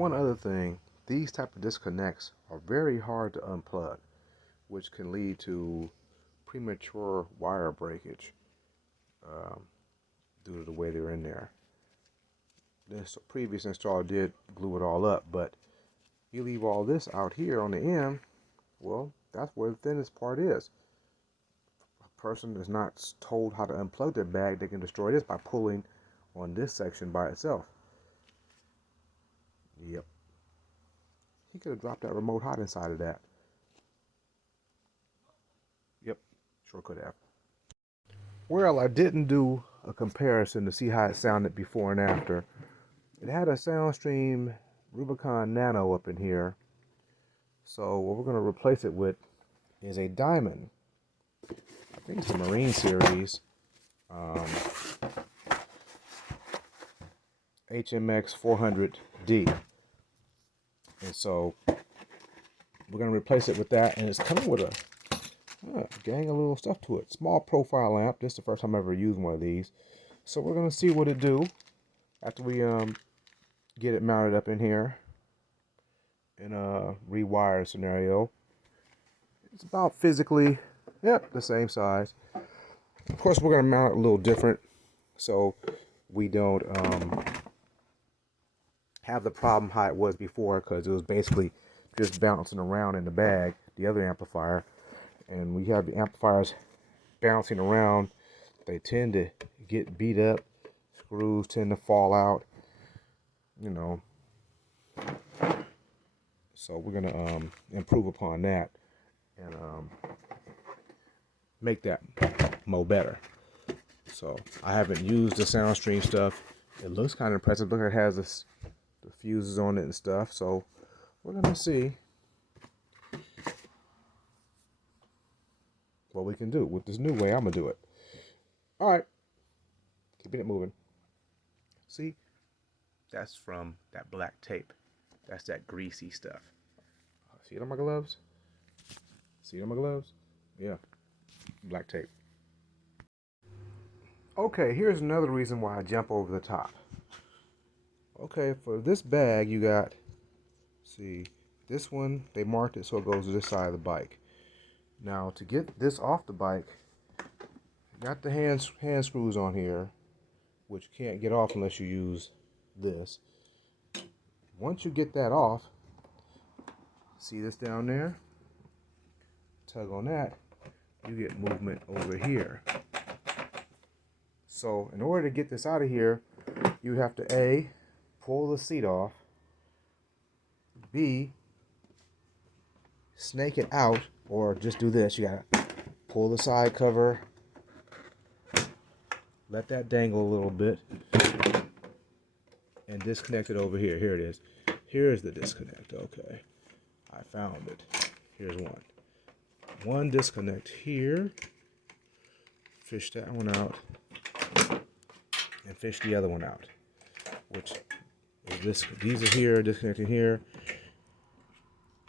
One other thing, these type of disconnects are very hard to unplug, which can lead to premature wire breakage um, due to the way they're in there. This previous installer did glue it all up, but you leave all this out here on the end, well, that's where the thinnest part is. A person is not told how to unplug their bag, they can destroy this by pulling on this section by itself. Yep. He could have dropped that remote hot inside of that. Yep, sure could have. Well, I didn't do a comparison to see how it sounded before and after. It had a SoundStream Rubicon Nano up in here. So what we're going to replace it with is a Diamond. I think it's a Marine Series. HMX 400D. And so we're going to replace it with that. And it's coming with a gang of little stuff to it. Small profile lamp. This is the first time I've ever used one of these. So we're going to see what it do after we get it mounted up in here in a rewire scenario. It's about physically, yep, the same size. Of course, we're going to mount it a little different so we don't have the problem how it was before, because it was basically just bouncing around in the bag, the other amplifier. And we have the amplifiers bouncing around, they tend to get beat up, screws tend to fall out, you know. So we're gonna improve upon that and make that mo better. So I haven't used the SoundStream stuff. It looks kind of impressive. Look, it has the fuses on it and stuff. So we're gonna see what we can do with this new way I'm gonna do it. All right, keeping it moving. See, that's from that black tape. That's that greasy stuff. See it on my gloves? See it on my gloves? Yeah, black tape. Okay, here's another reason why I jump over the top. Okay, for this bag you got, see, this one, they marked it so it goes to this side of the bike. Now to get this off the bike, got the hand screws on here, which can't get off unless you use this. Once you get that off, see this down there? Tug on that, you get movement over here. So in order to get this out of here, you have to A, pull the seat off, B, snake it out, or just do this. You gotta pull the side cover, let that dangle a little bit, and disconnect it over here. Here it is. Here's the disconnect. Okay, I found it. Here's one. One disconnect here. Fish that one out, and fish the other one out. Which is this? These are here, disconnecting here,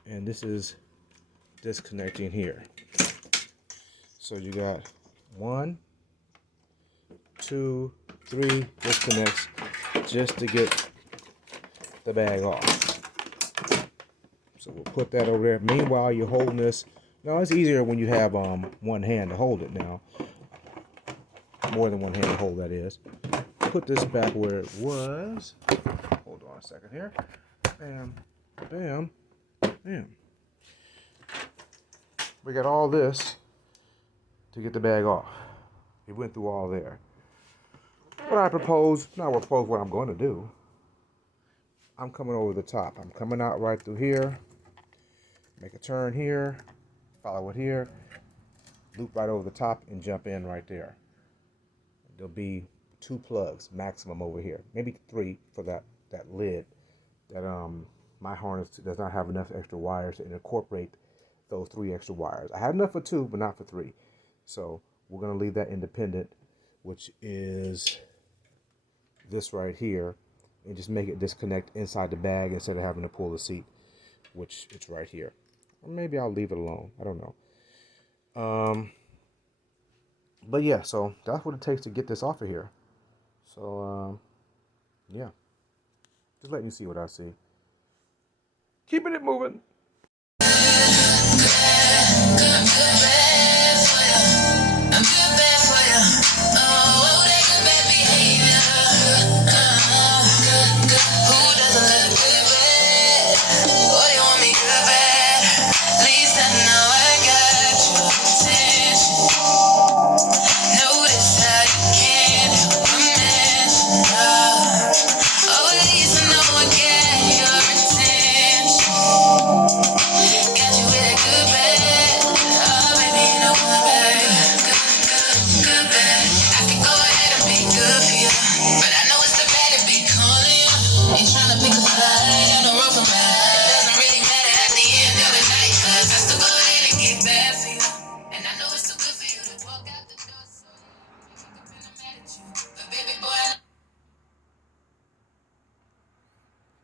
and this is disconnecting here. So you got 1, 2, 3 disconnects just to get the bag off. So we'll put that over there. Meanwhile, you're holding this. Now it's easier when you have one hand to hold it now. More than one hand to hold, that is. Put this back where it was. Hold on a second here. Bam, bam, bam. We got all this to get the bag off. We went through all there. What I propose, not what I'm going to do. I'm coming over the top. I'm coming out right through here. Make a turn here. Follow it here. Loop right over the top and jump in right there. There'll be 2 plugs maximum over here. Maybe 3 for that lid. That my harness does not have enough extra wires to incorporate those 3 extra wires. I had enough for 2, but not for 3. So we're going to leave that independent, which is this right here, and just make it disconnect inside the bag instead of having to pull the seat, which it's right here. Or maybe I'll leave it alone. I don't know. But yeah, so that's what it takes to get this off of here. So yeah, just letting you see what I see. Keeping it moving.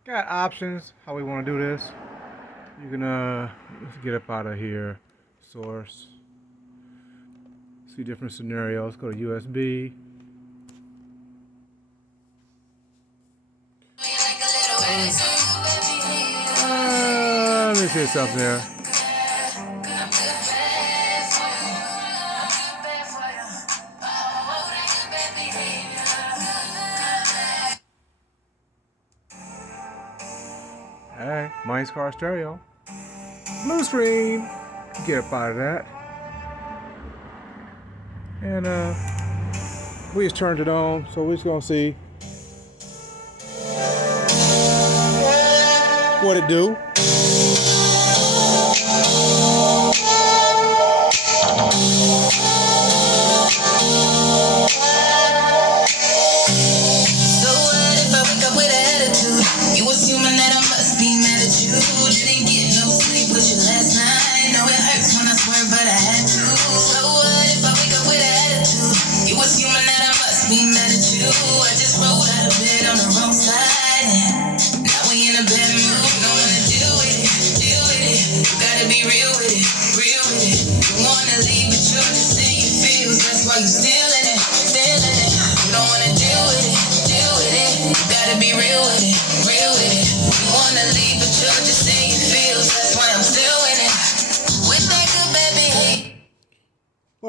Got options how we want to do this. You can let's get up out of here. Source. See different scenarios. Go to USB. Let me see something there. Hey, mine's car stereo. Blue screen. Get up out of that. And we just turned it on, so we're just gonna see what it do.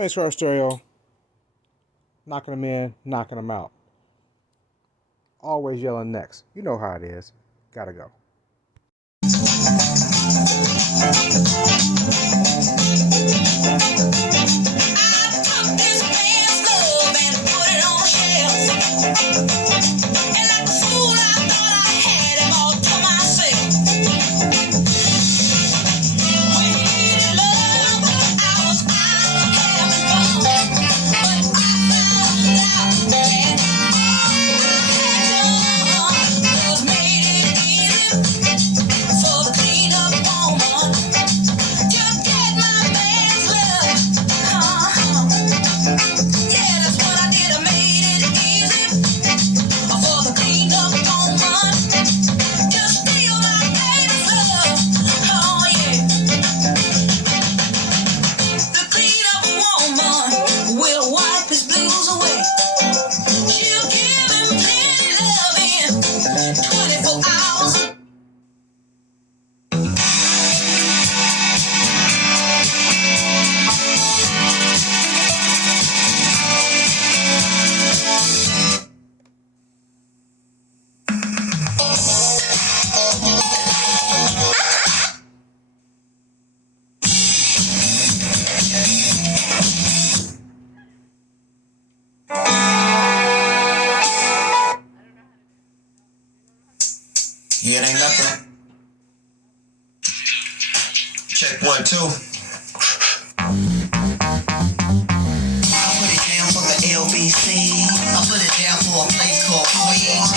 Nice car stereo. Knocking them in, knocking them out. Always yelling next. You know how it is. Gotta go. Yeah, it ain't nothing. Check 1, 2. I put it down for the LBC. I put it down for a place called Queens.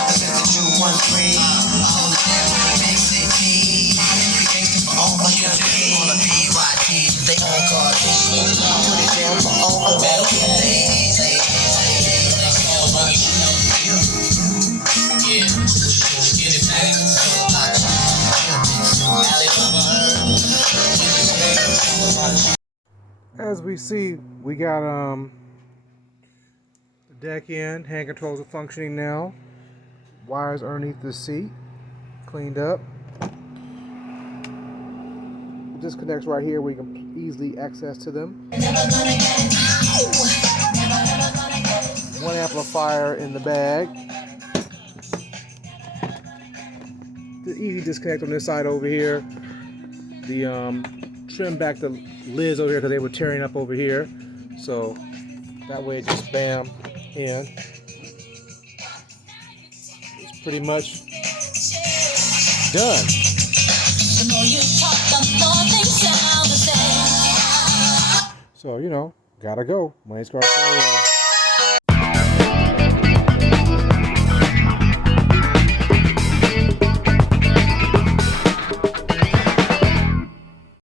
Represent the 213. I hold it down for the big city. Gangsta for all my young kids on the PYT. They all call this shit. I put it down for all the metal ladies. Yeah, get it back. As we see, we got the deck in. Hand controls are functioning now. Wires underneath the seat cleaned up. disconnects right here where you can easily access to them. One amplifier in the bag. The easy disconnect on this side over here. The trim back the lids over here because they were tearing up over here. So that way it just bam in. It's pretty much done. So, you know, gotta go. Money's car.